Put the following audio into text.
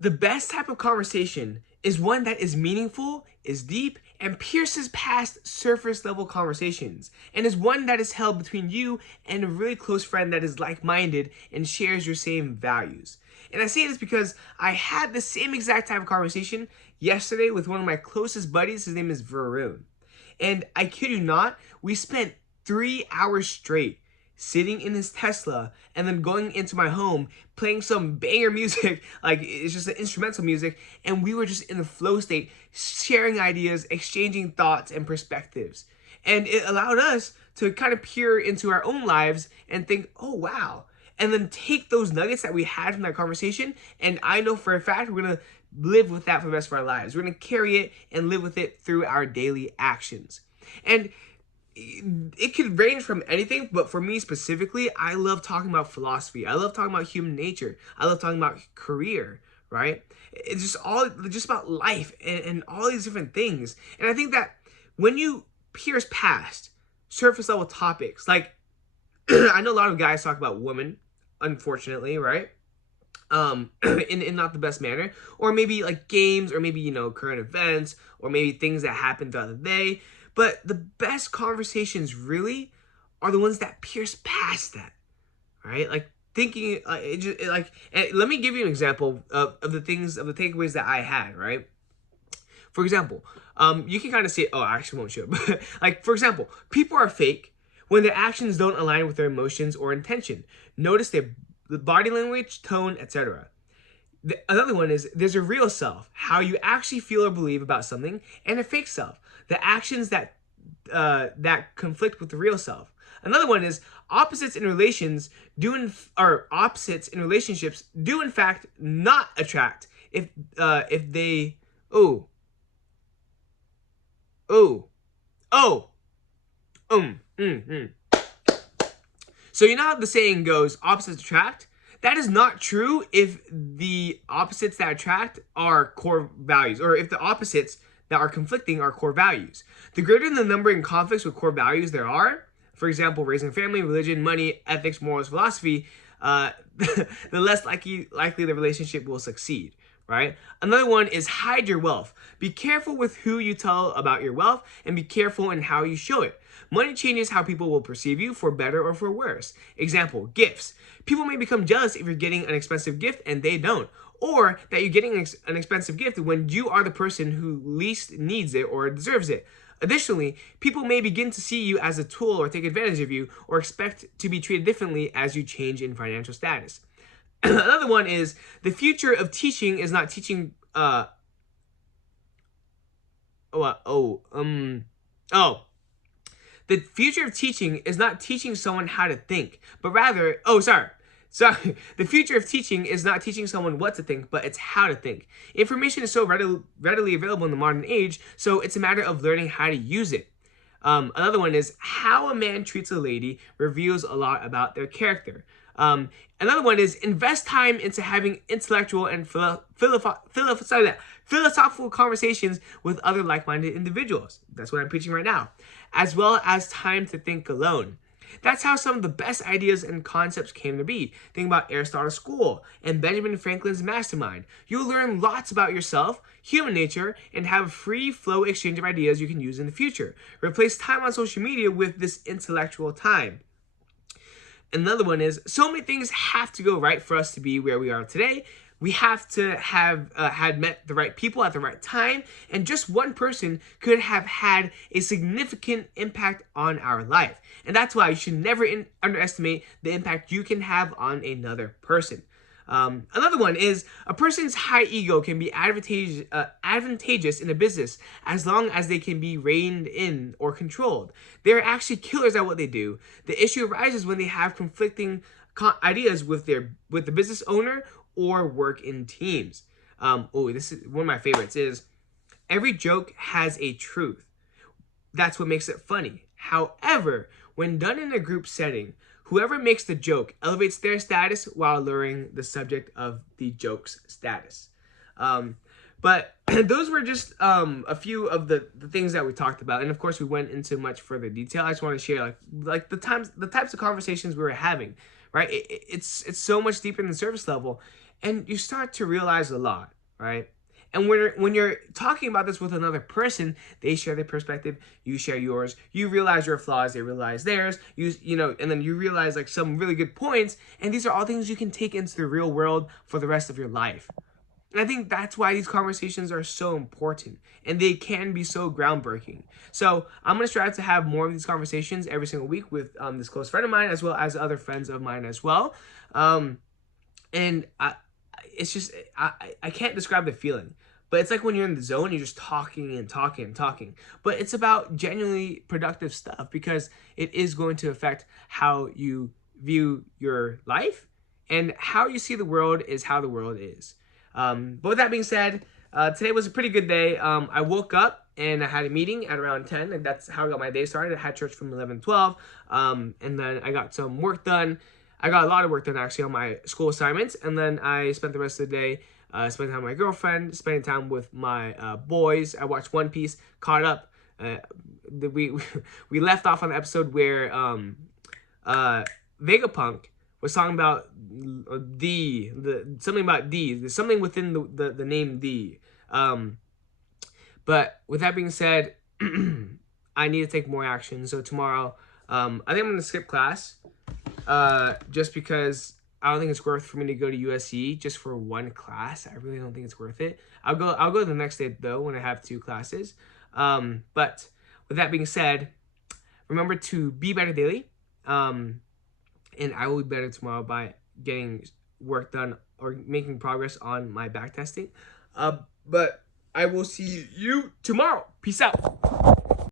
The best type of conversation is one that is meaningful, is deep, and pierces past surface level conversations, and is one that is held between you and a really close friend that is like minded and shares your same values. And I say this because I had the same exact type of conversation yesterday with one of my closest buddies. His name is Varun. And I kid you not, we spent 3 hours straight sitting in his Tesla and then going into my home, playing some banger music, like it's just an instrumental music, and we were just in the flow state, sharing ideas, exchanging thoughts and perspectives. And it allowed us to kind of peer into our own lives and think, oh wow. And then take those nuggets that we had from that conversation, and I know for a fact we're gonna live with that for the rest of our lives. We're gonna carry it and live with it through our daily actions. And it could range from anything, but for me specifically, I love talking about philosophy. I love talking about human nature. I love talking about career, right? It's just about life and all these different things. And I think that when you pierce past surface level topics, like I know a lot of guys talk about women, unfortunately, right? In not the best manner, or maybe like games, or maybe, current events, or maybe things that happened throughout the day. But the best conversations really are the ones that pierce past that, right? Like thinking, and let me give you an example of the takeaways that I had, right? For example, you can kind of see it. Oh, I actually won't show it. But like, for example, people are fake when their actions don't align with their emotions or intention. Notice their body language, tone, etc. Another one is there's a real self, how you actually feel or believe about something, and a fake self, the actions that conflict with the real self. Another one is opposites in relationships do in fact not attract if they oh oh oh um mm, mm. So you know how the saying goes, opposites attract? That is not true if the opposites that attract are core values, or if the opposites that are conflicting are core values. The greater the number in conflicts with core values there are, for example, raising a family, religion, money, ethics, morals, philosophy, the less likely the relationship will succeed, right? Another one is hide your wealth. Be careful with who you tell about your wealth, and be careful in how you show it. Money changes how people will perceive you, for better or for worse. Example, gifts. People may become jealous if you're getting an expensive gift and they don't, or that you're getting an expensive gift when you are the person who least needs it or deserves it. Additionally, people may begin to see you as a tool or take advantage of you, or expect to be treated differently as you change in financial status. Another one is the future of teaching is not teaching the future of teaching is not teaching someone how to think, but rather, the future of teaching is not teaching someone what to think, but it's how to think. Information is so readily available in the modern age, so it's a matter of learning how to use it. Another one is how a man treats a lady reveals a lot about their character. Another one is invest time into having intellectual and philosophical conversations with other like-minded individuals. That's what I'm preaching right now. As well as time to think alone. That's how some of the best ideas and concepts came to be. Think about Aristotle's school and Benjamin Franklin's mastermind. You'll learn lots about yourself, human nature, and have a free flow exchange of ideas you can use in the future. Replace time on social media with this intellectual time. Another one is, so many things have to go right for us to be where we are today. We have to have had met the right people at the right time, and just one person could have had a significant impact on our life. And that's why you should never underestimate the impact you can have on another person. Another one is a person's high ego can be advantageous in a business as long as they can be reined in or controlled. They're actually killers at what they do. The issue arises when they have conflicting ideas with the business owner or work in teams. This is one of my favorites, is every joke has a truth. That's what makes it funny. However, when done in a group setting, whoever makes the joke elevates their status while lowering the subject of the joke's status. But those were just a few of the things that we talked about, and of course we went into much further detail. I just want to share like the types of conversations we were having. Right? It's so much deeper than the surface level. And you start to realize a lot, right? And when you're talking about this with another person, they share their perspective, you share yours. You realize your flaws, they realize theirs. And then you realize like some really good points. And these are all things you can take into the real world for the rest of your life. And I think that's why these conversations are so important, and they can be so groundbreaking. So I'm gonna strive to have more of these conversations every single week with this close friend of mine, as well as other friends of mine as well. Um, and it's just I can't describe the feeling, but it's like when you're in the zone, you're just talking and talking and talking. But it's about genuinely productive stuff, because it is going to affect how you view your life, and how you see the world is how the world is. But with that being said, today was a pretty good day. I woke up and I had a meeting at around 10, and that's how I got my day started. I had church from 11 to 12, and then I got some work done. I got a lot of work done actually on my school assignments, and then I spent the rest of the day spending time with my girlfriend, spending time with my boys. I watched One Piece, caught up. We we left off on the episode where Vegapunk was talking about something about D. There's something within the name D. But with that being said, I need to take more action. So tomorrow, I think I'm gonna skip class. Just because I don't think it's worth for me to go to USC just for one class. I really don't think it's worth it. I'll go the next day though when I have 2 classes. But with that being said, remember to be better daily. And I will be better tomorrow by getting work done or making progress on my back testing. But I will see you tomorrow. Peace out.